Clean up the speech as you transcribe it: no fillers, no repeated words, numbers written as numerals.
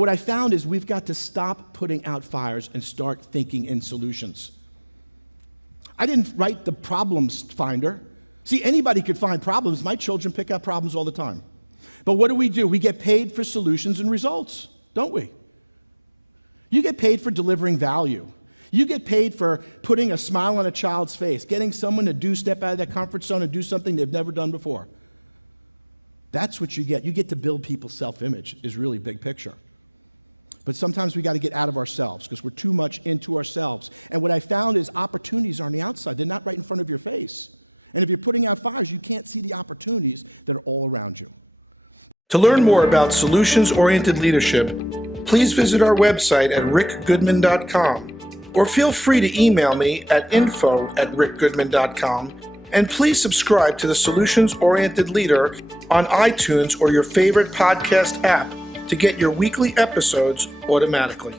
But what I found is we've got to stop putting out fires and start thinking in solutions. I didn't write the problems finder. See, anybody could find problems. My children pick out problems all the time. But what do? We get paid for solutions and results, don't we? You get paid for delivering value. You get paid for putting a smile on a child's face, getting someone to step out of their comfort zone and do something they've never done before. That's what you get. You get to build people's self-image, is really big picture. But sometimes we got to get out of ourselves because we're too much into ourselves. And what I found is opportunities are on the outside. They're not right in front of your face. And if you're putting out fires, you can't see the opportunities that are all around you. To learn more about solutions-oriented leadership, please visit our website at rickgoodman.com, or feel free to email me at info@rickgoodman.com, and please subscribe to the Solutions-Oriented Leader on iTunes or your favorite podcast app to get your weekly episodes automatically.